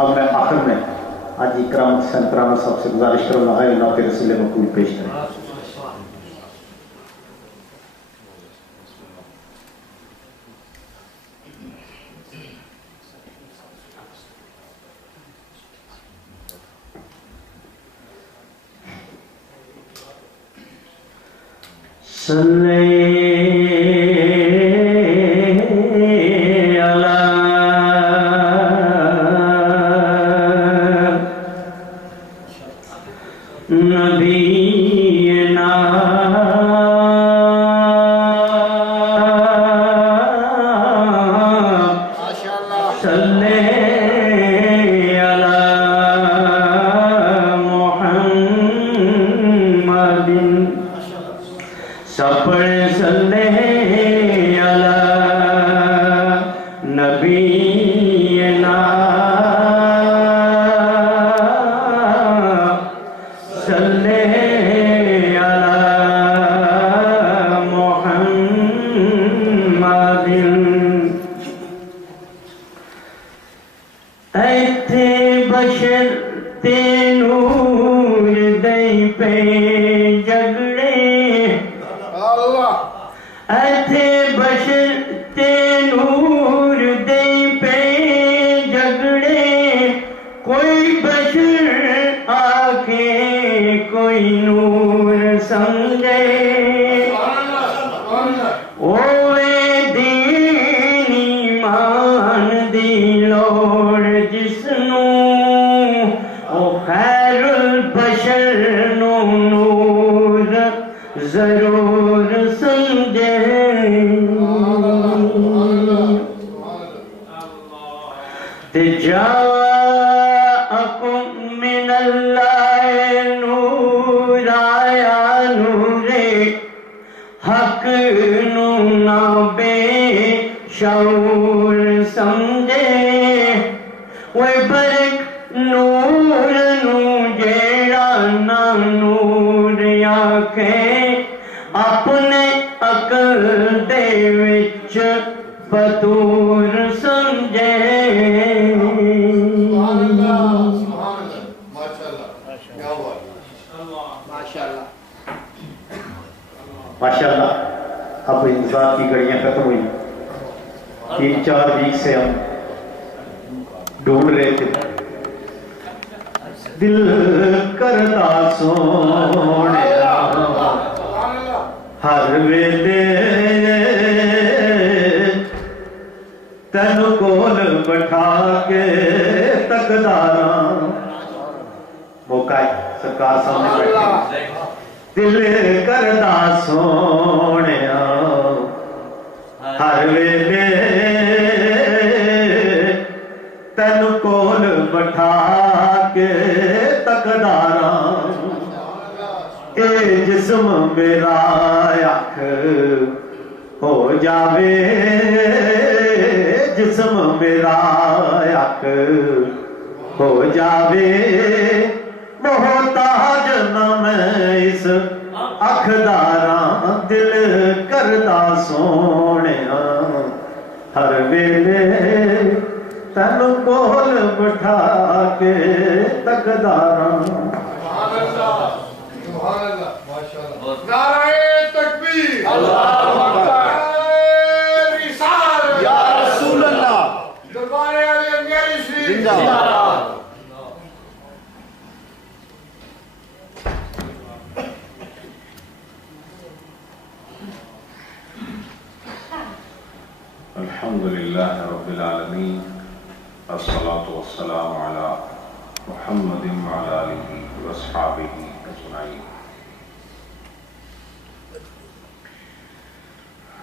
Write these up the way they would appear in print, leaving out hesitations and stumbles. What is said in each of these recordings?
اب میں آخر میں آج اکرام سنترانہ صاحب سے گزارش کروں گا ہے نعت رسول مقبول پیش کریں.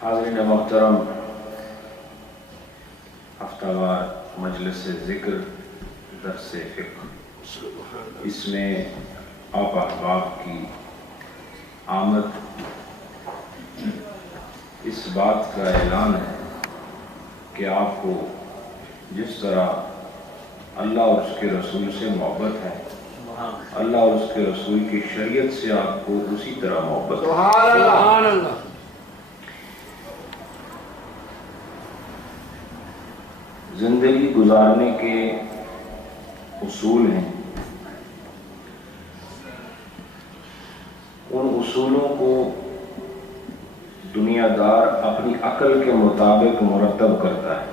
حاضرین محترم، ہفتہ وار مجلس ذکر درس فقہ، اس میں آپ احباب کی آمد اس بات کا اعلان ہے کہ آپ کو جس طرح اللہ اور اس کے رسول سے محبت ہے، اللہ اور اس کے رسول کی شریعت سے آپ کو اسی طرح محبت ہے۔ سبحان اللہ۔ زندگی گزارنے کے اصول ہیں، ان اصولوں کو دنیا دار اپنی عقل کے مطابق مرتب کرتا ہے،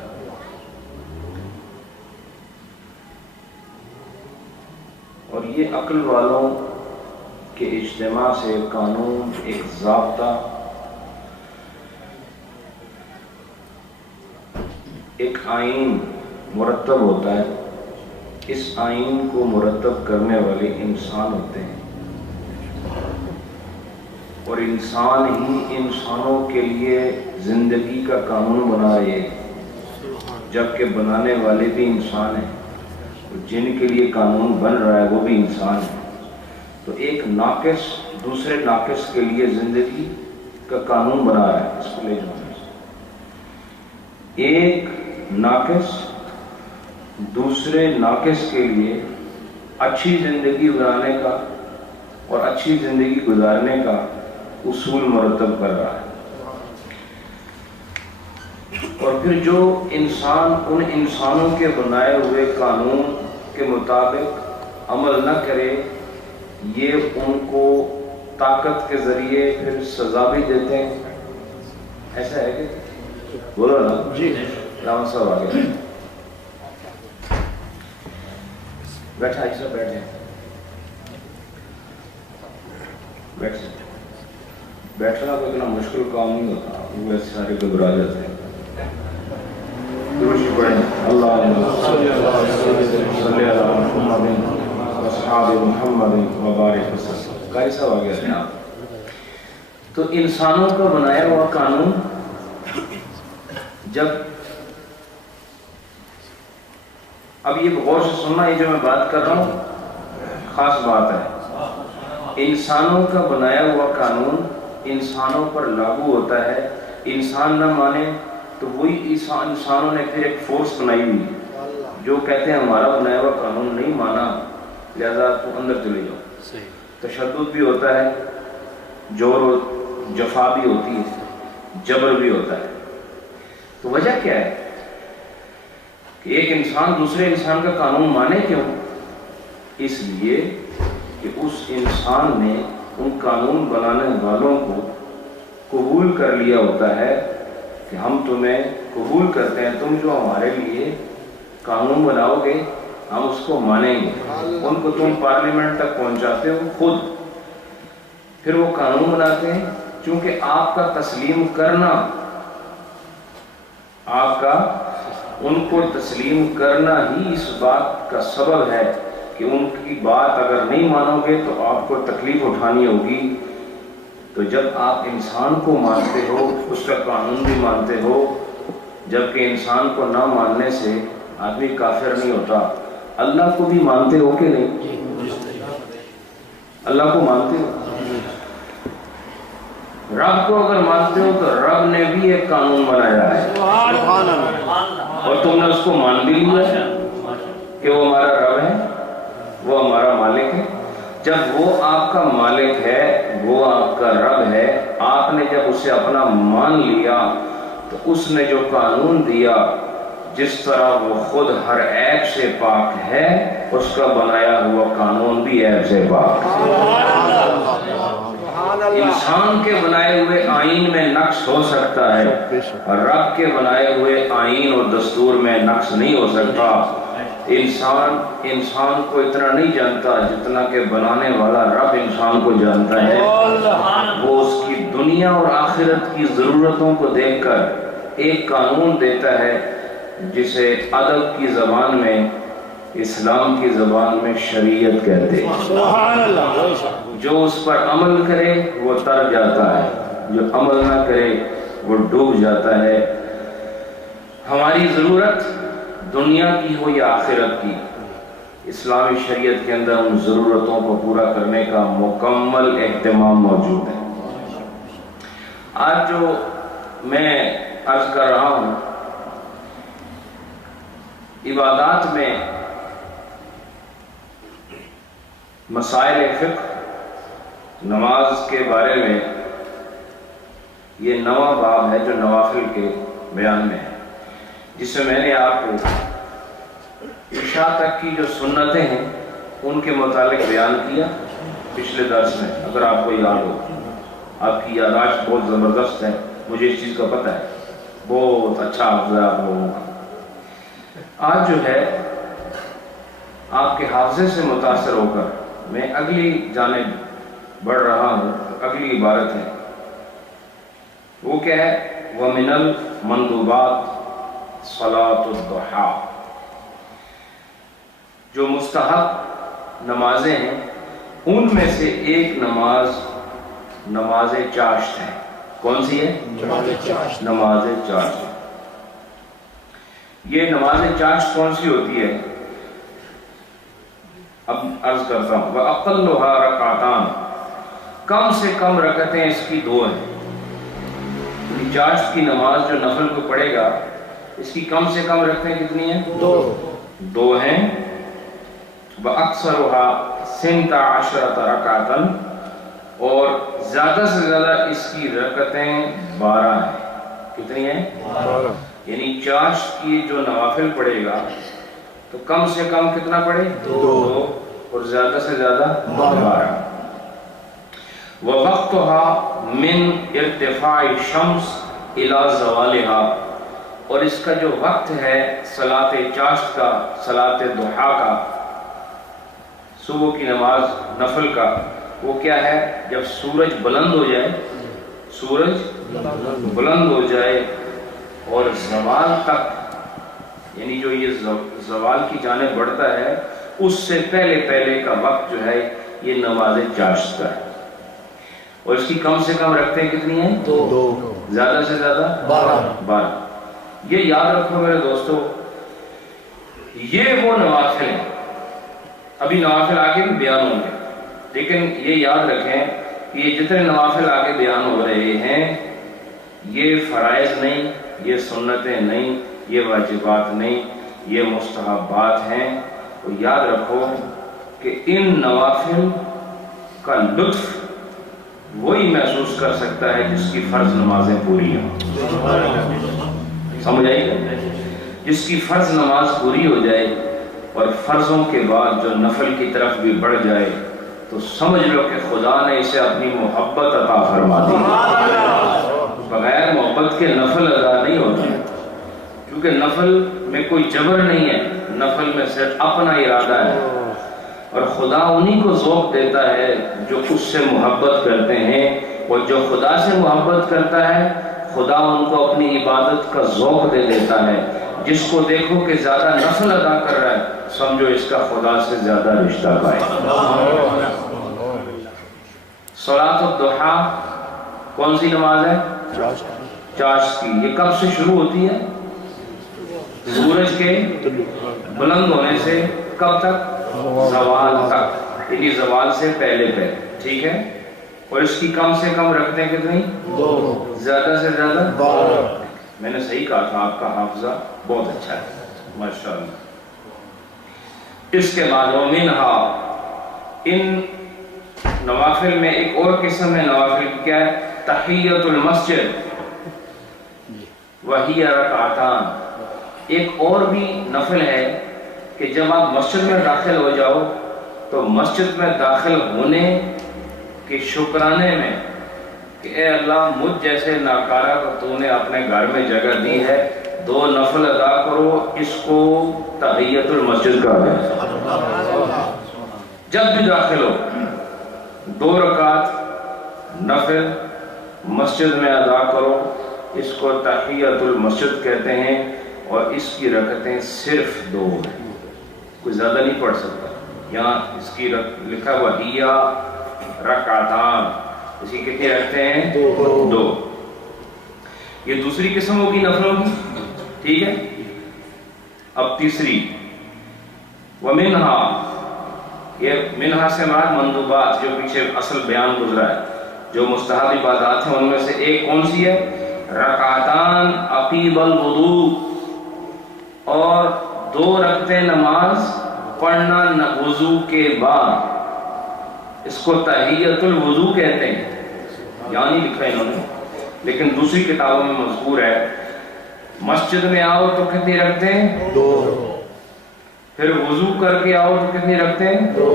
اور یہ عقل والوں کے اجتماع سے ایک قانون، ایک ضابطہ، ایک آئین مرتب ہوتا ہے۔ اس آئین کو مرتب کرنے والے انسان ہوتے ہیں، اور انسان ہی انسانوں کے لیے زندگی کا قانون بنا رہے ہیں، جبکہ بنانے والے بھی انسان ہیں، اور جن کے لیے قانون بن رہا ہے وہ بھی انسان ہے۔ تو ایک ناقص دوسرے ناقص کے لیے زندگی کا قانون بنا رہا ہے، اس کو لے جانے سے ایک ناقص دوسرے ناقص کے لیے اچھی زندگی گزارنے کا اور اچھی زندگی گزارنے کا اصول مرتب کر رہا ہے، اور پھر جو انسان ان انسانوں کے بنائے ہوئے قانون کے مطابق عمل نہ کرے، یہ ان کو طاقت کے ذریعے پھر سزا بھی دیتے ہیں۔ ایسا ہے کہ بولو نا جی، رام صاحب آگے بیٹھا، ایسا بیٹھے بیٹھے بیٹھنا کوئی اتنا مشکل کام نہیں ہوتا، وہ ایسے سارے گھبرا جاتے ہیں۔ درود پڑھیں، اللہم صلی علی محمد واصحاب محمد وبارک وسلم۔ قاری صاحب آ گیا تھے آپ۔ تو انسانوں کا بنایا ہوا قانون جب، اب یہ غور سے سننا، یہ جو میں بات کر رہا ہوں خاص بات ہے، انسانوں کا بنایا ہوا قانون انسانوں پر لاگو ہوتا ہے، انسان نہ مانے تو وہی انسانوں نے پھر ایک فورس بنائی ہوئی جو کہتے ہیں ہمارا بنایا ہوا قانون نہیں مانا، لہذا تو اندر چلے جاؤ۔ تشدد بھی ہوتا ہے، جور و جفا بھی ہوتی ہے، جبر بھی ہوتا ہے۔ تو وجہ کیا ہے کہ ایک انسان دوسرے انسان کا قانون مانے کیوں؟ اس لیے کہ اس انسان نے ان قانون بنانے والوں کو قبول کر لیا ہوتا ہے کہ ہم تمہیں قبول کرتے ہیں، تم جو ہمارے لیے قانون بناؤ گے ہم اس کو مانیں گے۔ ان کو تم پارلیمنٹ تک پہنچاتے ہو خود، پھر وہ قانون بناتے ہیں، چونکہ آپ کا تسلیم کرنا، آپ کا ان کو تسلیم کرنا ہی اس بات کا سبب ہے کہ ان کی بات اگر نہیں مانو گے تو آپ کو تکلیف اٹھانی ہوگی۔ تو جب آپ انسان کو مانتے ہو، اس کا قانون بھی مانتے ہو، جبکہ انسان کو نہ ماننے سے آدمی کافر نہیں ہوتا۔ اللہ کو بھی مانتے ہو کہ نہیں؟ اللہ کو مانتے ہو؟ رب کو اگر مانتے ہو تو رب نے بھی ایک قانون بنایا ہے، اور تم نے اس کو مان بھی لیا کہ وہ ہمارا رب ہے، وہ ہمارا مالک ہے۔ جب وہ آپ کا مالک ہے، وہ آپ کا رب ہے، آپ نے جب اسے اپنا مان لیا تو اس نے جو قانون دیا، جس طرح وہ خود ہر عیب سے پاک ہے، اس کا بنایا ہوا قانون بھی عیب سے پاک ہے۔ انسان کے بنائے ہوئے آئین میں نقص ہو سکتا ہے، رب کے بنائے ہوئے آئین اور دستور میں نقص نہیں ہو سکتا۔ انسان کو اتنا نہیں جانتا جتنا کہ بنانے والا رب انسان کو جانتا ہے۔ وہ اس کی دنیا اور آخرت کی ضرورتوں کو دیکھ کر ایک قانون دیتا ہے جسے ادب کی زبان میں، اسلام کی زبان میں شریعت کہتے ہیں۔ جو اس پر عمل کرے وہ تر جاتا ہے، جو عمل نہ کرے وہ ڈوب جاتا ہے۔ ہماری ضرورت دنیا کی ہو یا آخرت کی، اسلامی شریعت کے اندر ان ضرورتوں کو پورا کرنے کا مکمل اہتمام موجود ہے۔ آج جو میں عرض کر رہا ہوں، عبادات میں مسائل فقہ، نماز کے بارے میں یہ نواں باب ہے جو نوافل کے بیان میں ہے، جس میں نے آپ کو عشاء تک کی جو سنتیں ہیں ان کے متعلق بیان کیا پچھلے درس میں، اگر آپ کو یاد ہو۔ آپ کی یادداشت بہت زبردست ہے، مجھے اس چیز کا پتہ ہے، بہت اچھا حافظہ ہے آپ لوگوں کا۔ آج جو ہے آپ کے حافظے سے متاثر ہو کر میں اگلی جانب بڑھ رہا ہوں۔ اگلی عبارت ہے وہ کیا ہے؟ وَمِنَ الْمَنْدُوبَاتِ صَلَاةُ الضُّحَىٰ، جو مستحب نمازیں ہیں ان میں سے ایک نماز چاشت ہے۔ کون سی ہے؟ نماز چاشت۔ یہ نماز چاشت کون سی ہوتی ہے؟ اب عرض کرتا ہوں، وَأَقَلُّهَا رَكَعَتَانِ، کم سے کم رکعتیں اس کی 2 ہیں۔ چاشت کی نماز جو نفل کو پڑھے گا اس کی کم سے کم رکعتیں کتنی ہیں؟ 2 ہیں۔ وَأَكْثَرُهَا 12 رَكَعَةً، اور زیادہ سے زیادہ اس کی رکعتیں 12 ہیں۔ کتنی ہیں؟ 12۔ یعنی چاشت کی جو نوافل پڑھے گا تو کم سے کم کتنا پڑھے؟ 2، اور زیادہ سے زیادہ 12۔ وَوَقْتُهَا مِنْ ارتفاع الشمس إِلَى زَوَالِهَا، اور اس کا جو وقت ہے صلاۃ چاشت کا، صلاۃ ضحیٰ کا، صبح کی نماز نفل کا، وہ کیا ہے؟ جب سورج بلند ہو جائے، سورج بلند ہو جائے اور زوال تک، یعنی جو یہ زوال کی جانب بڑھتا ہے اس سے پہلے کا وقت جو ہے یہ نماز چاشت کا ہے۔ اور اس کی کم سے کم رکھتے کتنی ہیں؟ 2، زیادہ سے زیادہ 12۔ یہ یاد رکھو میرے دوستو، یہ وہ نوافل ہیں، ابھی نوافل آگے بھی بیان ہوں گے، لیکن یہ یاد رکھیں کہ یہ جتنے نوافل آگے بیان ہو رہے ہیں یہ فرائض نہیں، یہ سنتیں نہیں، یہ واجبات نہیں، یہ مستحبات ہیں۔ اور یاد رکھو کہ ان نوافل کا لطف وہی محسوس کر سکتا ہے جس کی فرض نمازیں پوری ہوں۔ سمجھ آئی؟ جس کی فرض نماز پوری ہو جائے اور فرضوں کے بعد جو نفل کی طرف بھی بڑھ جائے تو سمجھ لو کہ خدا نے اسے اپنی محبت عطا فرما دی۔ بغیر محبت کے نفل ادا نہیں ہوتا، کیونکہ نفل میں کوئی جبر نہیں ہے، نفل میں صرف اپنا ارادہ ہے، اور خدا انہی کو ذوق دیتا ہے جو اس سے محبت کرتے ہیں، اور جو خدا سے محبت کرتا ہے خدا ان کو اپنی عبادت کا ذوق دے دیتا ہے۔ جس کو دیکھو کہ زیادہ نفل ادا کر رہا ہے سمجھو اس کا خدا سے زیادہ رشتہ قائم۔ صلاۃ الضحیٰ کون سی نماز ہے؟ چاشت کی۔ یہ کب سے شروع ہوتی ہے؟ سورج کے بلند ہونے سے کب تک؟ زوال تک، یعنی زوال سے پہلے، ٹھیک ہے۔ اور اس کی کم سے کم رکھتے کتنی؟ 2، زیادہ سے زیادہ 12۔ میں نے صحیح کہا تھا، آپ کا حافظہ بہت اچھا ہے، ماشاءاللہ۔ اس کے بعد وَمِنْهَا، ان نوافل میں ایک اور قسم ہے نوافل کی، کیا ہے؟ تحیۃ المسجد وَهِيَ رَكَعَتَانِ، ایک اور بھی نفل ہے کہ جب آپ مسجد میں داخل ہو جاؤ تو مسجد میں داخل ہونے کے شکرانے میں کہ اے اللہ مجھ جیسے ناکارہ کو تو نے اپنے گھر میں جگہ دی ہے، 2 نفل ادا کرو، اس کو تحیۃ المسجد کہا ہے۔ جب بھی داخل ہو 2 رکعت نفل مسجد میں ادا کرو، اس کو تحیۃ المسجد کہتے ہیں، اور اس کی رکعتیں صرف 2 ہیں، کوئی زیادہ نہیں پڑھ سکتا۔ یہاں اس کی لکھا ہوا ہیا رکعتان، اس کی کتنی رکھتے ہیں؟ 2۔ یہ دوسری قسم ہوگی نفلوں کی، ٹھیک ہے۔ اب تیسری وَمِنْهَا، یہ منہا سے مراد مندوبات، جو پیچھے اصل بیان گزرا ہے، جو مستحب عبادات ہیں ان میں سے ایک کون سی ہے؟ رکعتان عقیب الوضوء، اور 2 رکعتیں نماز پڑھنا وضو کے بعد، اس کو تحیۃ الوضو کہتے ہیں۔ یعنی لکھا انہوں نے، لیکن دوسری کتابوں میں مذکور ہے مسجد میں آؤ تو کتنی رکھتے ہیں؟ 2، پھر وضو کر کے آؤ تو کتنی رکھتے ہیں؟ 2۔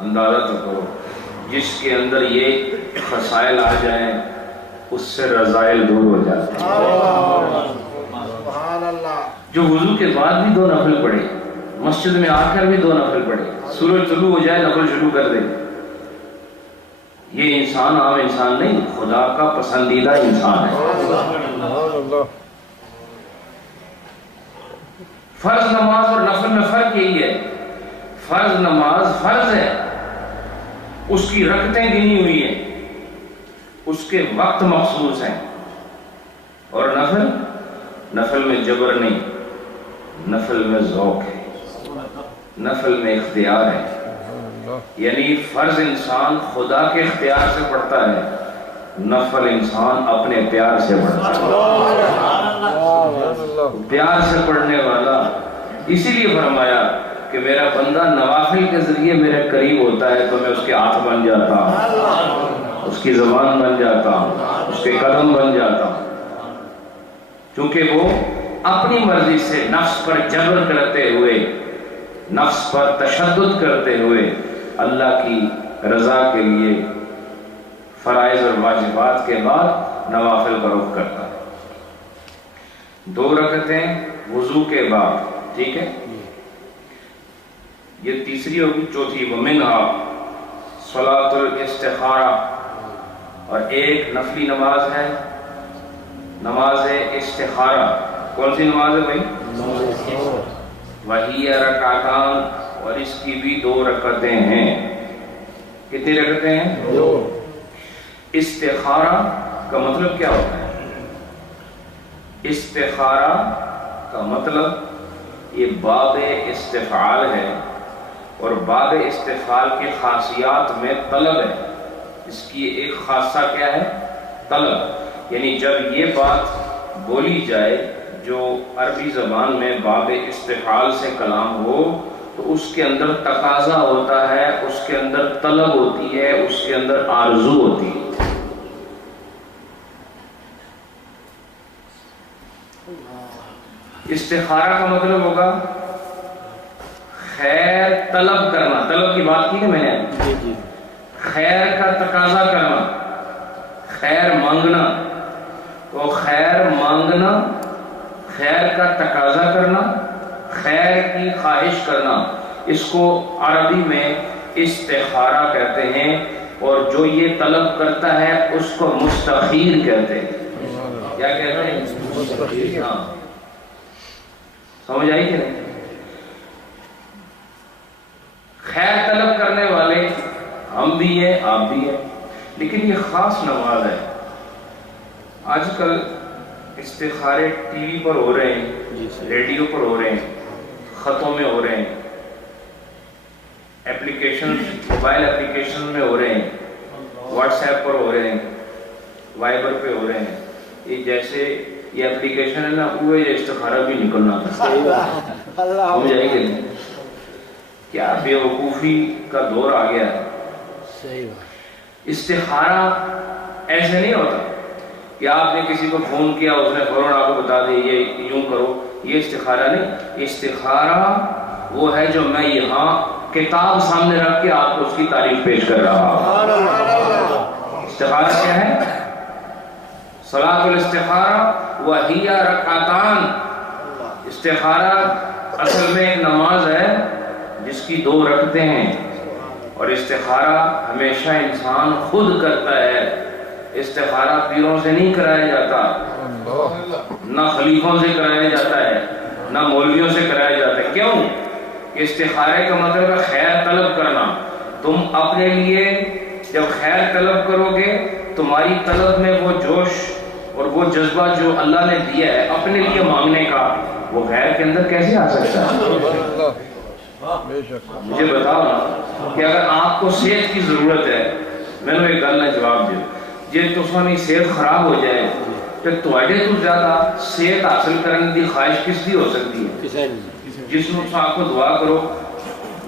اندازہ تو کرو، جس کے اندر یہ خسائل آ جائیں اس سے رذائل دور ہو جاتے ہیں۔ جو وضو کے بعد بھی 2 نفل پڑھے، مسجد میں آ کر بھی 2 نفل پڑھے، سورج طلوع ہو جائے نفل شروع کر دے، یہ انسان عام انسان نہیں، خدا کا پسندیدہ انسان ہے۔ فرض نماز اور نفل میں فرق یہی ہے، فرض نماز فرض ہے، اس کی رکعتیں گنی ہوئی ہیں، اس کے وقت مخصوص ہیں، اور نفل میں جبر نہیں، نفل میں ذوق ہے، نفل میں اختیار ہے، یعنی فرض انسان خدا کے اختیار سے پڑھتا ہے، نفل انسان اپنے پیار سے پڑھتا ہے، پیار سے پڑھنے والا۔ اسی لیے فرمایا کہ میرا بندہ نوافل کے ذریعے میرے قریب ہوتا ہے تو میں اس کے ہاتھ بن جاتا ہوں، اس کی زبان بن جاتا ہوں، اس کے قدم بن جاتا ہوں، چونکہ وہ اپنی مرضی سے نفس پر جبر کرتے ہوئے، نفس پر تشدد کرتے ہوئے اللہ کی رضا کے لیے فرائض اور واجبات کے بعد نوافل کا رخ کرتا ہے۔ 2 رکعتیں وضو کے بعد، ٹھیک ہے، یہ تیسری ہوگی۔ چوتھی ومنها صلاۃ الاستخارہ، اور ایک نفلی نماز ہے نماز استخارہ۔ کون سی نماز ہے بھائی؟ وہی رکعتان، اور اس کی بھی 2 رکعتیں ہیں۔ کتنی رکعتیں ہیں؟ 2۔ استخارہ کا مطلب کیا ہوتا ہے؟ استخارہ کا مطلب یہ باب استفعال ہے، اور باب استفعال کی خاصیات میں طلب ہے۔ اس کی ایک خاصہ کیا ہے؟ طلب، یعنی جب یہ بات بولی جائے جو عربی زبان میں باب استفعال سے کلام ہو تو اس کے اندر تقاضا ہوتا ہے، اس کے اندر طلب ہوتی ہے، اس کے اندر آرزو ہوتی ہے۔ استخارہ کا مطلب ہوگا خیر طلب کرنا، طلب کی بات کی ہے میں نے، خیر کا تقاضا کرنا، خیر مانگنا، تو خیر مانگنا، خیر کا تقاضا کرنا، خیر کی خواہش کرنا، اس کو عربی میں استخارہ کہتے ہیں، اور جو یہ طلب کرتا ہے اس کو مستخیر کہتے ہیں۔ کیا کہتے ہیں؟ مستخیر۔ ہاں، سمجھ آئی کہ نہیں؟ خیر طلب کرنے والے ہم بھی ہیں، آپ بھی ہیں، لیکن یہ خاص نماز ہے۔ آج کل استخارے ٹی وی پر ہو رہے ہیں، ریڈیو پر ہو رہے ہیں، خطوں میں ہو رہے ہیں، ایپلیکیشن، موبائل ایپلیکیشن میں ہو رہے ہیں، واٹس ایپ پر ہو رہے ہیں، وائبر پہ ہو رہے ہیں۔ یہ جیسے یہ ایپلیکیشن ہے نا، وہ یہ استخارہ بھی نکلنا تھا۔ سمجھ آئے گی نہیں؟ کیا بے وقوفی کا دور آ گیا ہے۔ استخارہ ایسے نہیں ہوتا کہ آپ نے کسی کو فون کیا، اس نے فوراً آپ کو بتا دیا یہ یوں کرو، یہ استخارہ نہیں۔ استخارہ وہ ہے جو میں یہاں کتاب سامنے رکھ کے آپ کو اس کی تعریف پیش کر رہا ہوں۔ استخارہ کیا ہے؟ صلاۃ الاستخارہ وہی رکعتان۔ استخارہ اصل میں ایک نماز ہے جس کی 2 رکعتیں ہیں، اور استخارہ ہمیشہ انسان خود کرتا ہے۔ استخارہ پیروں سے نہیں کرایا جاتا، نہ خلیفوں سے کرایا جاتا ہے، نہ مولویوں سے کرایا جاتا ہے۔ کیوں؟ استخارے کا مطلب ہے خیر طلب کرنا۔ تم اپنے لیے جب خیر طلب کرو گے، تمہاری طلب میں وہ جوش اور وہ جذبہ جو اللہ نے دیا ہے اپنے لیے مانگنے کا، وہ غیر کے اندر کیسے آ سکتا ہے؟ مجھے بتاؤ نا کہ اگر آپ کو صحت کی ضرورت ہے، میں نے ایک گل نے جواب دیا، جی تسانی صحت خراب ہو جائے تو تواڈے تو زیادہ صحت حاصل کرنے کی خواہش کس کی ہو سکتی ہے؟ جس نفس آپ کو دعا کرو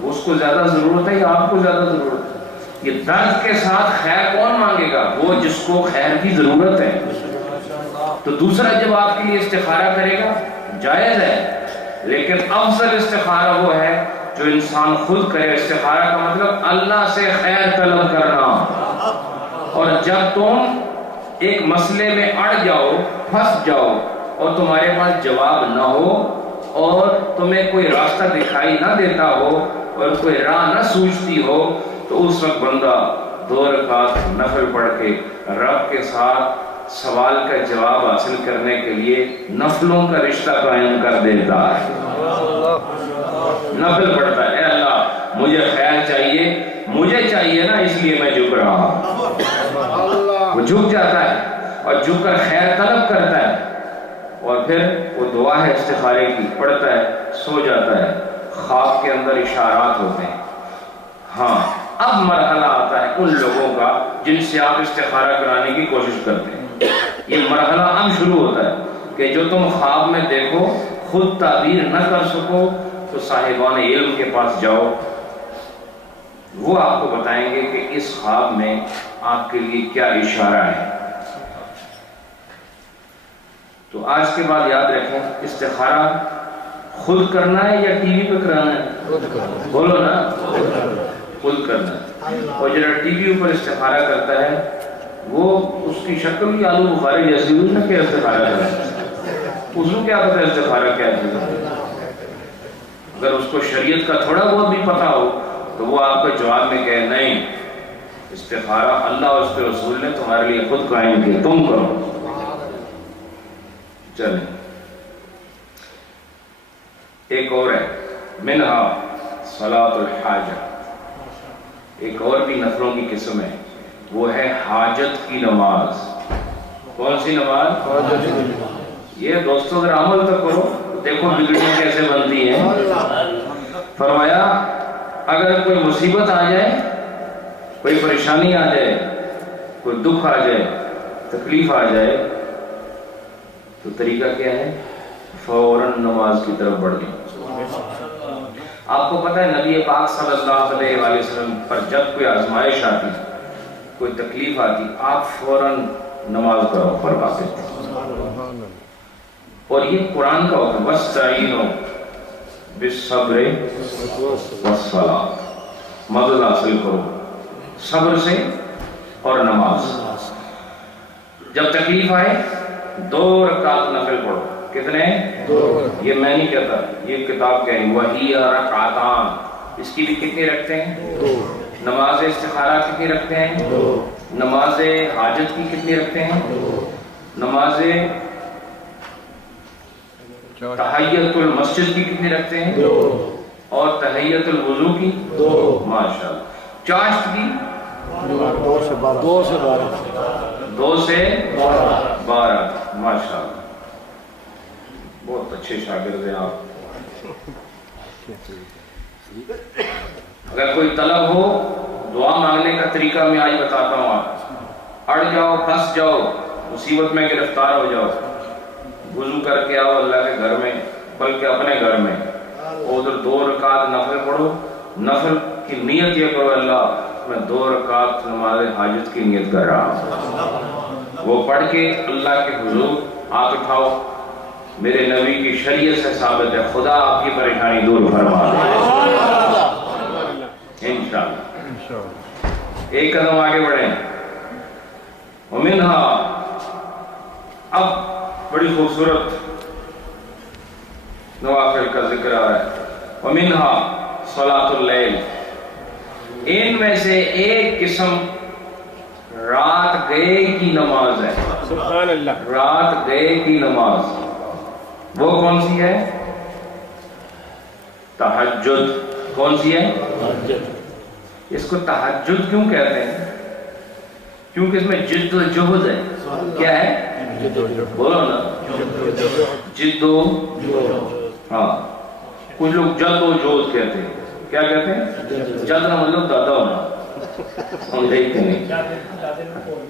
اس کو زیادہ ضرورت ہے یا آپ کو زیادہ ضرورت ہے؟ یہ درد کے ساتھ خیر کون مانگے گا؟ وہ جس کو خیر کی ضرورت ہے۔ تو دوسرا جب آپ کے لیے استخارہ کرے گا جائز ہے، لیکن افضل استخارہ وہ ہے جو انسان خود کرے۔ استخارہ کا مطلب اللہ سے خیر طلب کرنا۔ اور جب تم ایک مسئلے میں اڑ جاؤ، پھنس جاؤ اور تمہارے پاس جواب نہ ہو اور تمہیں کوئی راستہ دکھائی نہ دیتا ہو اور کوئی راہ نہ سوچتی ہو، تو اس وقت بندہ 2 رکعت نفل پڑھ کے رب کے ساتھ سوال کا جواب حاصل کرنے کے لیے نفلوں کا رشتہ قائم کر دیتا ہے۔ نفل پڑھتا ہے، اے اللہ مجھے خیر چاہیے، مجھے چاہیے نا، اس لیے میں جھک رہا ہوں۔ وہ جھک جاتا ہے اور جھک کر خیر طلب کرتا ہے، اور پھر وہ دعا ہے استخارے کی پڑھتا ہے، سو جاتا ہے۔ خواب کے اندر اشارات ہوتے ہیں۔ ہاں، اب مرحلہ آتا ہے ان لوگوں کا جن سے آپ استخارہ کرانے کی کوشش کرتے ہیں۔ یہ مرحلہ اب شروع ہوتا ہے کہ جو تم خواب میں دیکھو خود تعبیر نہ کر سکو تو صاحبان علم کے پاس جاؤ، وہ آپ کو بتائیں گے کہ اس خواب میں آپ کے لیے کیا اشارہ ہے۔ تو آج کے بعد یاد رکھیں، استخارہ خود کرنا ہے یا ٹی وی پہ کرانا ہے؟ بولو نا، خود کرنا ہے۔ اور جنہوں ٹی وی پر استخارہ کرتا ہے وہ اس کی شکل ہی آلو بخارے جیسی ہوئی نا کہ استخارہ کرنا ہے، اس کو کیا پتا ہے استخارہ کیا چیز ہے؟ اگر اس کو شریعت کا تھوڑا بہت بھی پتا ہو تو وہ آپ کو جواب میں کہے نہیں، استخارہ اللہ اور اس کے رسول نے تمہارے لیے خود قائم کیا، تم کرو۔ چلیں ایک اور ہے، منہا صلاۃ الحاجہ، ایک اور بھی نفلوں کی قسم ہے، وہ ہے حاجت کی نماز۔ کون سی نماز؟ یہ دوستوں اگر عمل تو کرو، دیکھو بگڑیاں کیسے بنتی ہیں۔ فرمایا اگر کوئی مصیبت آ جائے، کوئی پریشانی آ جائے، کوئی دکھ آ جائے، تکلیف آ جائے، تو طریقہ کیا ہے؟ فوراً نماز کی طرف بڑھ جائیں۔ آپ کو پتہ ہے نبی پاک صلی اللہ علیہ وآلہ وسلم پر جب کوئی آزمائش آتی، کوئی تکلیف آتی، آپ فوراً نماز کرو فرماتے تھے۔ اور یہ قرآن کا حکم، وَاسْتَعِینُوا بِالصَّبْرِ وَالصَّلَاةِ، مدد حاصل کرو صبر سے اور نماز۔ جب تکلیف آئے 2 رکعت نفل پڑھو۔ کتنے؟ 2۔ یہ میں نہیں کہتا، یہ کتاب کہہ رہی، وَهِيَ رَكْعَتَانِ، اس کی بھی کتنی رکھتے ہیں؟ 2۔ نماز استخارہ کتنی رکھتے ہیں؟ 2۔ نماز حاجت کی کتنی رکھتے ہیں؟ 2۔ نماز تحیت المسجد کی کتنی رکھتے ہیں؟ 2۔ اور تحیت الوضو کی؟ 2۔ ماشاءاللہ۔ چاشت کی 2 سے 12 2 سے 12 ماشاءاللہ، بہت اچھے شاگرد ہیں آپ۔ اگر کوئی طلب ہو، دعا مانگنے کا طریقہ میں آج بتاتا ہوں۔ آپ اڑ جاؤ، پھنس جاؤ، مصیبت میں گرفتار ہو جاؤ، وضو کر کے آؤ اللہ کے گھر میں، بلکہ اپنے گھر میں، ادھر 2 رکعت نفل پڑھو۔ نفل کی نیت یہ کرو، اللہ میں 2 رکعت نماز حاجت کی نیت کر رہا ہوں۔ وہ پڑھ کے اللہ کے حضور ہاتھ اٹھاؤ، میرے نبی کی شریعت سے ثابت ہے خدا آپ کی پریشانی دور فرما دے انشاءاللہ۔ ایک قدم آگے بڑھیں۔ ومنہا، اب بڑی خوبصورت نوافل کا ذکر آ رہا ہے۔ ومنہا صلاۃ اللیل، ان میں سے ایک قسم رات گئے کی نماز ہے۔ سبحان اللہ۔ رات گئے کی نماز وہ کون سی ہے؟ تہجد۔ کون سی ہے؟ اس کو تہجد کیوں کہتے ہیں؟ کیونکہ اس میں جد و جہد ہے۔ کیا ہے؟ بولو نا، جد و، ہاں کچھ لوگ جد و جہد کہتے ہیں۔ کیا کہتے ہیں؟ جد کا مطلب دادا ہونا، ہم دیکھتے نہیں۔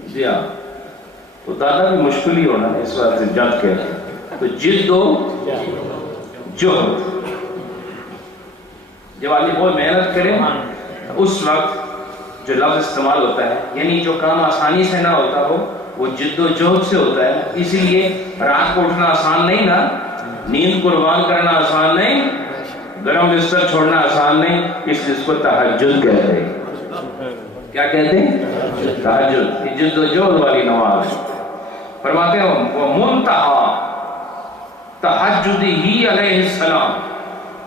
جی ہاں، تو دادا بھی مشکل ہی ہونا، اس وقت جد کہتے ہیں۔ تو جد و جہد، جب آدمی بہت محنت کرے اس وقت جو لفظ استعمال ہوتا ہے، یعنی جو کام آسانی سے نہ ہوتا ہو وہ جد و جہد سے ہوتا ہے۔ اسی لیے رات کو اٹھنا آسان نہیں نا، نیند قربان کرنا آسان نہیں، گرم بستر چھوڑنا آسان نہیں، اس لیے اس کو تہجد کہتے ہیں۔ کیا کہتے ہیں؟ تہجد، یہ جد و جہد والی نماز۔ فرماتے ہیں وہ منتہا تہجدہ ہی علیہ السلام،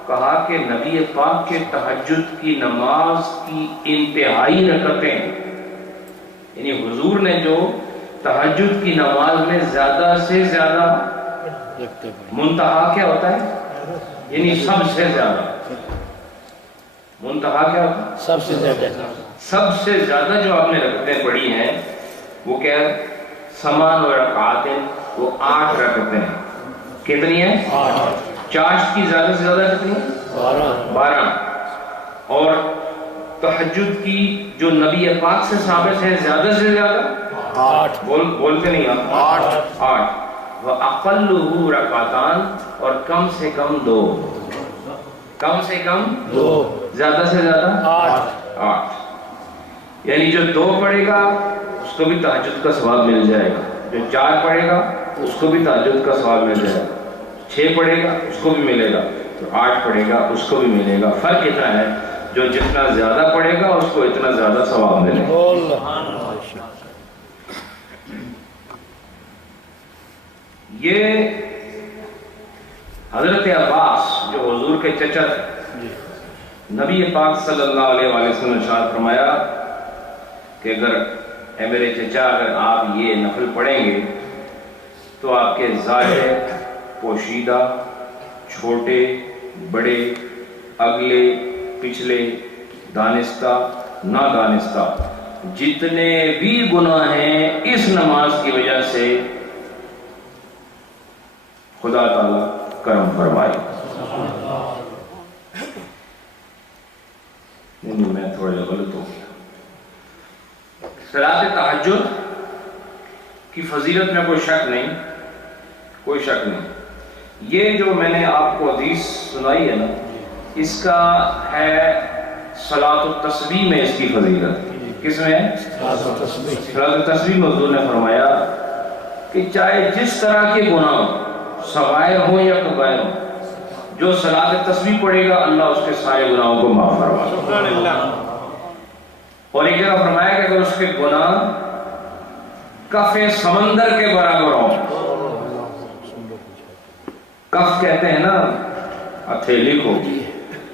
کہا کہ نبی پاک کے تہجد کی نماز کی انتہائی رکعتیں، یعنی حضور نے جو تہجد کی نماز میں زیادہ سے زیادہ، منتہا کیا ہوتا ہے؟ یعنی سب سے زیادہ، منتہا کیا ہوتا ہے؟ سب سے زیادہ، سب سے زیادہ جو آپ نے رکعتیں پڑھی ہیں وہ کیا ہے؟ سمان و رکعتیں، وہ 8 رکعتیں ہیں۔ کتنی ہیں؟ 8۔ چاشت کی زیادہ سے زیادہ کتنی ہیں؟ 12۔ اور تہجد کی جو نبی پاک سے ثابت ہے زیادہ سے زیادہ 8، بولتے نہیں آپ، 8۔ وَأَقَلُّهُ رَكْعَتَانِ، اور کم سے کم 2، کم سے کم 2، زیادہ سے زیادہ 8۔ یعنی جو 2 پڑھے گا اس کو بھی تہجد کا ثواب مل جائے گا، جو 4 پڑھے گا اس کو بھی تہجد کا ثواب مل جائے گا، 6 پڑھے گا اس کو بھی ملے گا، تو 8 پڑھے گا اس کو بھی ملے گا۔ فرق اتنا ہے جو جتنا زیادہ پڑھے گا اس کو اتنا زیادہ ثواب ملے گا۔ یہ حضرت عباس جو حضور کے چچا تھے، نبی پاک صلی اللہ علیہ وسلم نے ارشاد فرمایا کہ اگر اے میرے چچا اگر آپ یہ نفل پڑھیں گے تو آپ کے ظاہر، پوشیدہ، چھوٹے بڑے، اگلے پچھلے، دانستہ نادانستہ جتنے بھی گناہ ہیں اس نماز کی وجہ سے خدا تعالیٰ کرم فرمائے۔ نہیں، میں تھوڑا جا غلط ہو گیا۔ صلاۃ تہجد کی فضیلت میں کوئی شک نہیں، کوئی شک نہیں۔ یہ جو میں نے آپ کو حدیث سنائی ہے نا، اس کا ہے صلاۃ التسبیح میں اس کی فضیلت۔ کس میں ہے؟ صلاۃ التسبیح میں حضور نے فرمایا کہ چاہے جس طرح کے گناہ ہوں، صغائر ہوں یا کبائر ہوں، جو صلاۃ تسبیح پڑھے گا اللہ اس کے سارے گناہوں کو معاف فرما دے۔ اور ایک جگہ فرمایا کہ اگر اس کے گناہ کف سمندر کے برابر ہوں، کف کہتے ہیں نا ہتھیلی کو،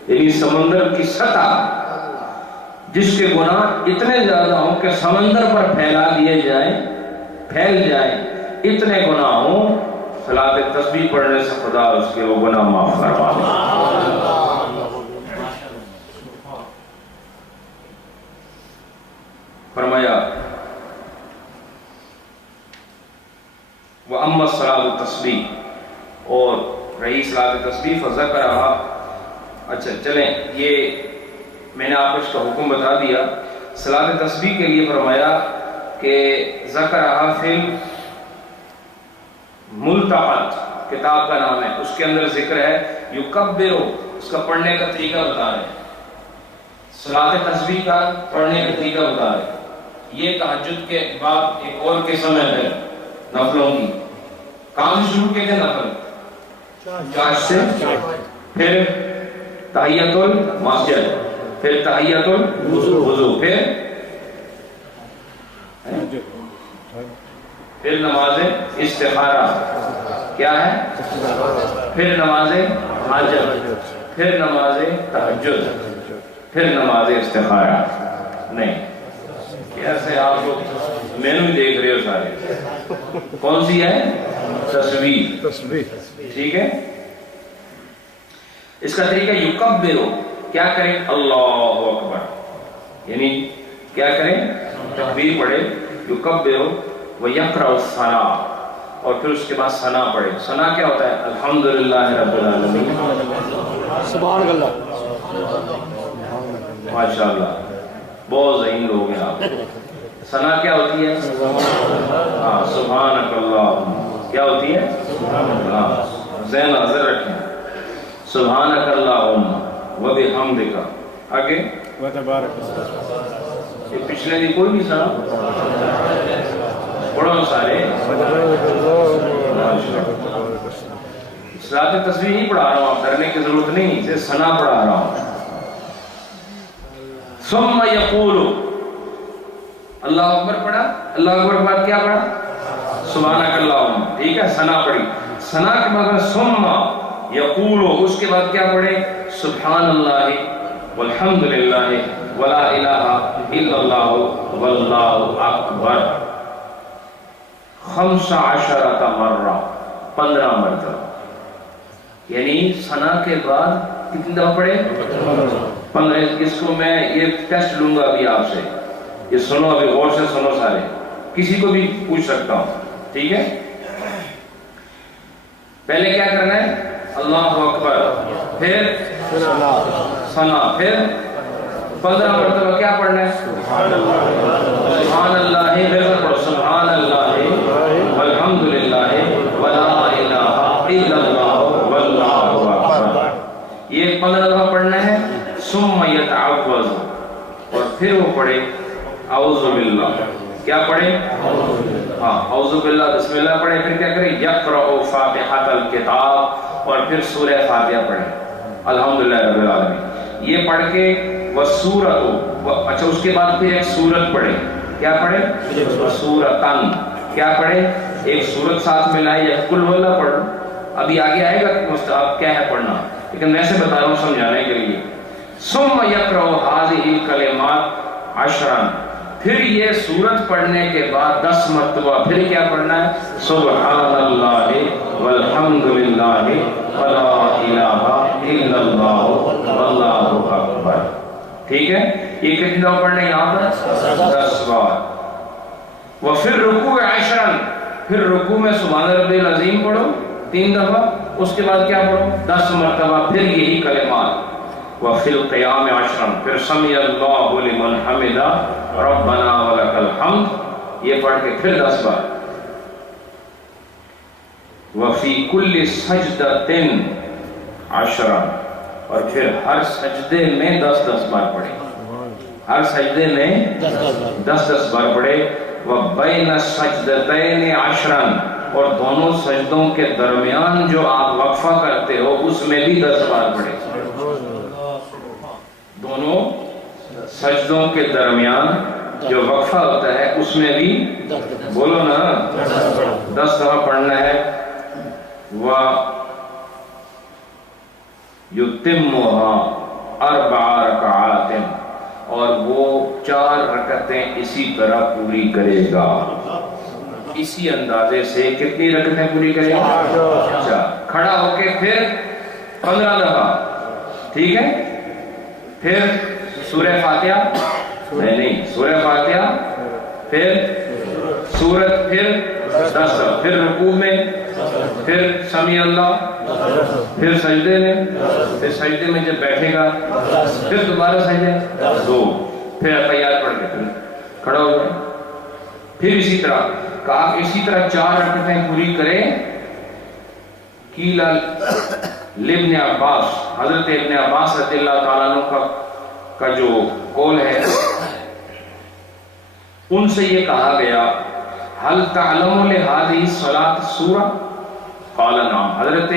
یعنی سمندر کی سطح، جس کے گناہ اتنے زیادہ ہوں کہ سمندر پر پھیلا دیے جائیں، پھیل جائیں، اتنے گناہ ہوں، صلاۃ تسبیح پڑھنے سے خدا اس کے وہ گناہ معاف کروا دے۔ فرمایا وَأَمَّا الصَّلَاةُ التَّسْبِيحُ، اور رہی صلاۃ تسبیح فَذَكَرَهَا۔ اچھا چلیں، یہ میں نے آپ کو اس کا حکم بتا دیا۔ صلاۃ تسبیح کے لیے فرمایا کہ ذکرها فی ملتقط، کتاب کا نام ہے، اس کے اندر ذکر ہے یکبرو، اس کا پڑھنے کا طریقہ بتا رہے ہیں، صلاۃ تسبیح کا پڑھنے کا طریقہ بتا رہے ہیں۔ یہ تہجد کے بعد ایک اور قسم ہے نفلوں کی۔ کام سے شروع کیے تھے نفل؟ چاشت سے، پھر تحیۃ المسجد، پھر تحیۃ الوضو، پھر نماز استخارہ، کیا ہے؟ پھر نماز حاجت، پھر نماز تہجد، پھر نماز استخارہ۔ نہیں، کیسے آپ لوگ مینو دیکھ رہے ہو سارے؟ کون سی ہے؟ تسبیح، ٹھیک ہے۔ اس کا طریقہ یکبرو، کیا کریں؟ اللہ اکبر، یعنی کیا کریں؟ تکبیر پڑھے، یکبرو وَيَقْرَأُ الثَّنَاءَ، اور پھر اس کے بعد ثنا پڑھے۔ ثنا کیا ہوتا ہے؟ الحمدللہ رب العالمین، سبحان اللہ، ماشاءاللہ، بہت ذہین لوگ ہیں آپ۔ ثنا کیا ہوتی ہے؟ ہاں، سبحانک اللہ، کیا ہوتی ہے؟ ہاں، ذہن حاضر رکھیں، سبحانک اللہم وبحمدک۔ آگے یہ پچھلے دی کوئی نہیں سنا؟ پڑھو سارے، صلاۃ تسبیح نہیں پڑھا رہا ہوں، آپ ڈرنے کی ضرورت نہیں، اسے ثنا پڑھا رہا ہوں۔ ثم یقول، اللہ اکبر پڑھا، اللہ اکبر بعد کیا پڑھا؟ سبحانک اللہم، ٹھیک ہے، ثنا پڑھی، ثنا کے بعد ثم یقول، اس کے بعد کیا پڑھے؟ سبحان اللہ والحمد للہ ولا الہ الا اللہ واللہ اکبر 15 مرہ، 15 مرتبہ، یعنی ثنا کے بعد کتنی دفعہ پڑھے؟ 15۔ اس کو میں یہ ٹیسٹ لوں گا ابھی آپ سے، یہ سنو، ابھی غور سے سنو سارے، کسی کو بھی پوچھ سکتا ہوں، ٹھیک ہے؟ پہلے کیا کرنا ہے؟ اللہ اکبر، پھر ثنا، پھر 15 مرتبہ کیا پڑھنا ہے؟ سبحان اللہ، پھر پڑھو سبحان اللہ والحمد للہ ولا الہ الا اللہ واللہ اکبر، یہ 15 دفعہ پڑھنا ہے۔ ثم یتعوذ، اور پھر وہ پڑھے اعوذ باللہ، کیا پڑھے؟ ہاں، اعوذ باللہ، بسم اللہ پڑھے، پھر کیا کرے؟ یقرأ فاتحۃ الکتاب، اور پھر سورہ فاتحہ پڑھے، الحمدللہ رب العالمین، یہ پڑھ کے وسورۃ، اچھا اس کے بعد پھر ایک سورت پڑھے، کیا پڑھے؟ سورتن، کیا پڑھے؟ ایک سورت ساتھ میں لائے، یا قل واللہ پڑھو، ابھی آگے آئے گا آپ کیا ہے پڑھنا، لیکن میں سے بتا رہا ہوں سمجھانے کے لیے۔ ثم یقرأ هذه الکلمات 10، پھر یہ سورت پڑھنے کے بعد 10 مرتبہ پھر کیا پڑھنا ہے؟ سبحان اللہ والحمد للہ ولا الہ الا اللہ واللہ اکبر، ٹھیک ہے؟ یہ کتنی دفعہ پڑھنا ہے یہاں پر؟ 10 بار۔ وفر رکوع 10، پھر رکوع میں سبحان ربی العظیم پڑھو 3 دفعہ، اس کے بعد کیا پڑھو؟ 10 مرتبہ پھر یہی کلمات۔ وفی القیام 10، پھر سمی اللہ لمن حمدہ ربنا ولک الحمد، یہ پڑھ کے پھر 10 بار۔ وفی کل سجدۃ 10، اور پھر ہر سجدے میں 10 بار پڑھے، ہر سجدے میں 10 بار پڑھے۔ وبین السجدتین 10، اور دونوں سجدوں کے درمیان جو آپ وقفہ کرتے ہو اس میں بھی 10 بار پڑھے، دونوں سجدوں کے درمیان جو وقفہ ہوتا ہے اس میں بھی، بولو نا، 10 دفعہ پڑھنا ہے۔ وَيُتِمُّهَا 4 رکعات، اور وہ 4 رکعتیں اسی طرح پوری کرے گا، اسی اندازے سے۔ کتنی رکعتیں پوری کرے گا؟ 4۔ کھڑا ہو کے پھر 15 دفعہ، ٹھیک ہے؟ پھر سورہ فاتحہ، نہیں، سورہ فاتحہ، پھر سورت، پھر 10، پھر رکوع میں، پھر سمی اللہ، پھر سجدے میں، پھر سجدے میں جب بیٹھے گا پھر دوبارہ سجدے 2، پھر تحیات پڑھ کے پھر کھڑا ہو جائے، پھر اسی طرح کہا کہ اسی طرح 4 رکعتیں پوری کرے۔ قیل لابن عباس، حضرت ابن عباس رضی اللہ تعالیٰ عنہ کا جو قول ہے، ان سے یہ کہا گیا هل تعلم لهذه الصلاة سورہ؟ قال نعم، حضرت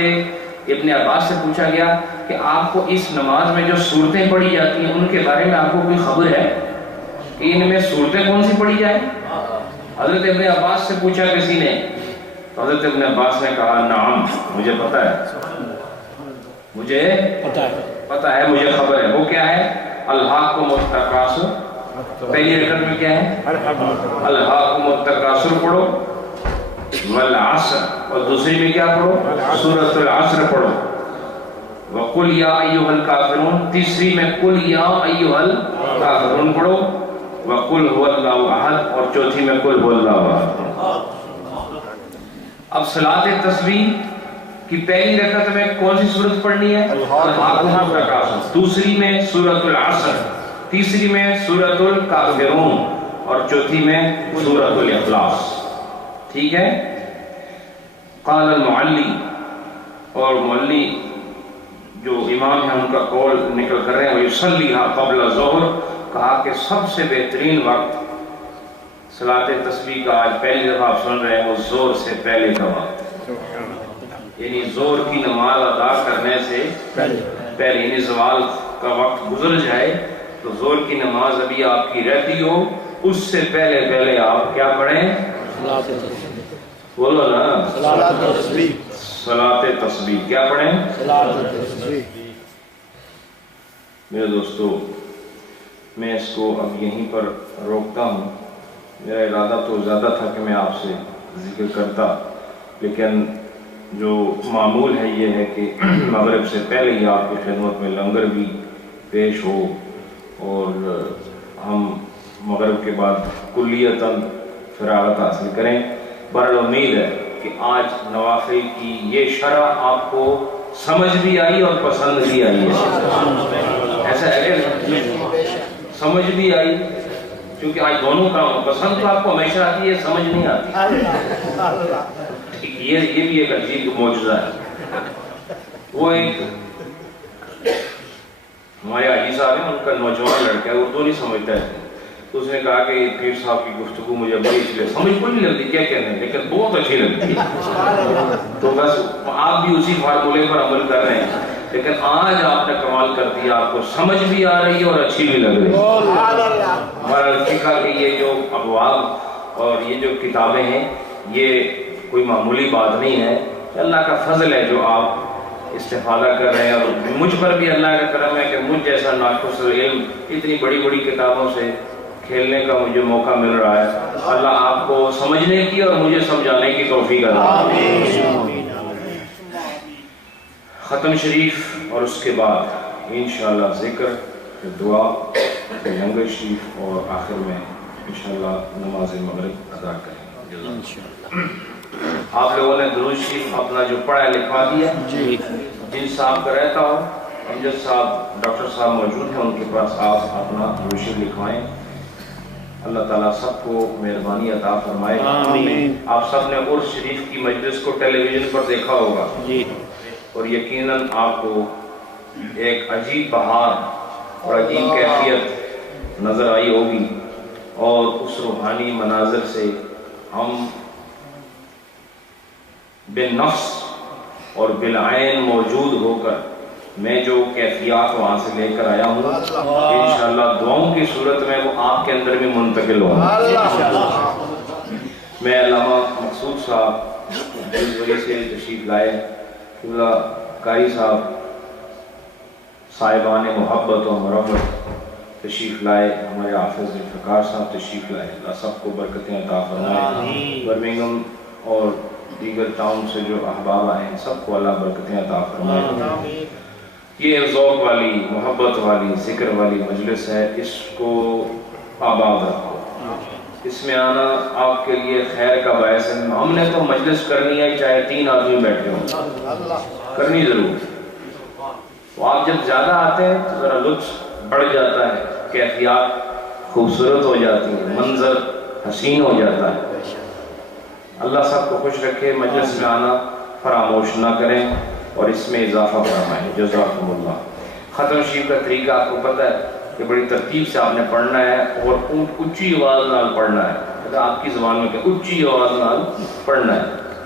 ابن عباس سے پوچھا گیا کہ آپ کو اس نماز میں جو صورتیں پڑھی جاتی ہیں ان کے بارے میں آپ کو کوئی خبر ہے کہ ان میں صورتیں کون سی پڑھی جائیں؟ حضرت ابن عباس سے پوچھا کسی نے، تو حضرت ابن عباس نے کہا نعم، مجھے پتا ہے، مجھے پتا ہے، مجھے خبر ہے۔ وہ کیا ہے؟ الہاکم التکاثر، پہلی رکعت میں کیا ہے؟ الہاکم التکاثر پڑھو، والعصر، اور دوسری میں کیا پڑھو؟ سورۃ العصر پڑھو، وقل یا ایھا الکافرون، تیسری میں قل یا ایھا الکافرون پڑھو، وقل هو اللہ احد، اور چوتھی میں قل هو اللہ احد۔ اب صلاۃ تسبیح کی پہلی رکعت میں کون سی سورت پڑھنی ہے؟ الہاکم التکاثر، دوسری میں سورۃ العصر، تیسری میں سورۃ الکافرون، اور چوتھی میں سورۃ الاخلاص، ٹھیک ہے؟ قال المعلی، اور معلی جو امام ہیں ان کا قول نکل کر رہے ہیں، وَيُصَلِّهَا قَبْلَ الظُّهْرِ، کہا کہ سب سے بہترین وقت صلاۃ تسبیح کا آج پہلی دفعہ آپ سن رہے ہیں وہ ظہر سے پہلے کا وقت، یعنی زور کی نماز ادا کرنے سے پہلے، یعنی زوال کا وقت گزر جائے تو زور کی نماز ابھی آپ کی رہتی ہو، اس سے پہلے آپ کیا پڑھیں؟ بولو نا، صلاۃ تسبیح کیا پڑھیں؟ میرے دوستو، میں اس کو اب یہیں پر روکتا ہوں. میرا ارادہ تو زیادہ تھا کہ میں آپ سے ذکر کرتا، لیکن جو معمول ہے یہ ہے کہ مغرب سے پہلے ہی آپ کی خدمت میں لنگر بھی پیش ہو اور ہم مغرب کے بعد کلیتاً فراغت حاصل کریں. بہرحال امید ہے کہ آج نوافل کی یہ شرح آپ کو سمجھ بھی آئی اور پسند بھی آئی ہے. ایسا ہے کہ سمجھ بھی آئی، کیونکہ آج دونوں کام، پسند تو آپ کو ہمیشہ آتی ہے، سمجھ نہیں آتی. یہ بھی ایک عجیب معجزہ ہے. وہ ایک ہمارے حاجی صاحب ہیں، ان کا نوجوان لڑکا ہے، اردو نہیں سمجھتا ہے، تو اس نے کہا کہ پیر صاحب کی گفتگو مجھے بڑی اچھی لگتی، سمجھ کو نہیں لگتی کیا کہنے ہیں، لیکن بہت اچھی لگتی. تو بس آپ بھی اسی فارمولے پر عمل کر رہے ہیں، لیکن آج آپ نے کمال کر دیا، آپ کو سمجھ بھی آ رہی ہے اور اچھی بھی لگ رہی ہے. ہمارا فقہ کہ یہ جو ابواب اور یہ جو کتابیں ہیں یہ کوئی معمولی بات نہیں ہے، اللہ کا فضل ہے جو آپ استفادہ کر رہے ہیں. اور مجھ پر بھی اللہ کا کرم ہے کہ مجھ جیسا ناقص علم اتنی بڑی بڑی کتابوں سے کھیلنے کا مجھے موقع مل رہا ہے. اللہ آپ کو سمجھنے کی اور مجھے سمجھانے کی توفیق عطا کرے. ختم شریف اور اس کے بعد انشاءاللہ ذکر، پھر دعا، پھر لنگر شریف اور آخر میں انشاءاللہ نماز مغرب ادا کریں. آپ لوگوں نے درود شریف اپنا جو پڑھا ہے لکھوا دیا. جن صاحب کا رہتا ہو، امجد صاحب ڈاکٹر صاحب موجود ہیں، ان کے پاس آپ اپنا درود شریف لکھوائیں. اللہ تعالیٰ سب کو مہربانی عطا فرمائے. آپ سب نے عرس شریف کی مجلس کو ٹیلی ویژن پر دیکھا ہوگا اور یقیناً آپ کو ایک عجیب بہار اور عجیب کیفیت نظر آئی ہوگی، اور اس روحانی مناظر سے ہم بالنفس اور بالعین موجود ہو کر میں جو کیفیات وہاں سے لے کر آیا ہوں انشاءاللہ دعاؤں کی صورت میں وہ آپ کے اندر بھی منتقل ہوں. میں علامہ مقصود صاحب جلوری سے تشریف لائے، قاری صاحب صاحبان محبت و مرمت تشریف لائے، ہمارے حافظ ذوالفقار صاحب تشریف لائے. اللہ سب کو برکتیں عطا فرمائے. برمنگھم اور دیگر ٹاؤن سے جو احباب آئے ہیں سب کو اللہ برکتیں عطا فرمائے. یہ ذوق والی، محبت والی، ذکر والی مجلس ہے، اس کو آباد رکھو. اس میں آنا آپ کے لیے خیر کا باعث ہے. ہم نے تو مجلس کرنی ہے چاہے 3 آدمی بیٹھے ہوں، کرنی ضرور. تو آپ جب زیادہ آتے ہیں تو ذرا لطف بڑھ جاتا ہے، کیفیات خوبصورت ہو جاتی ہے، منظر حسین ہو جاتا ہے. اللہ سب کو خوش رکھے. مجلس میں آنا فراموش نہ کریں اور اس میں اضافہ فرمائیں. جزاکم اللہ. ختم شریف کا طریقہ آپ کو پتہ ہے کہ بڑی ترتیب سے آپ نے پڑھنا ہے اور اونچی آواز نال پڑھنا ہے. آپ کی زبان میں کہ اونچی آواز نال پڑھنا ہے.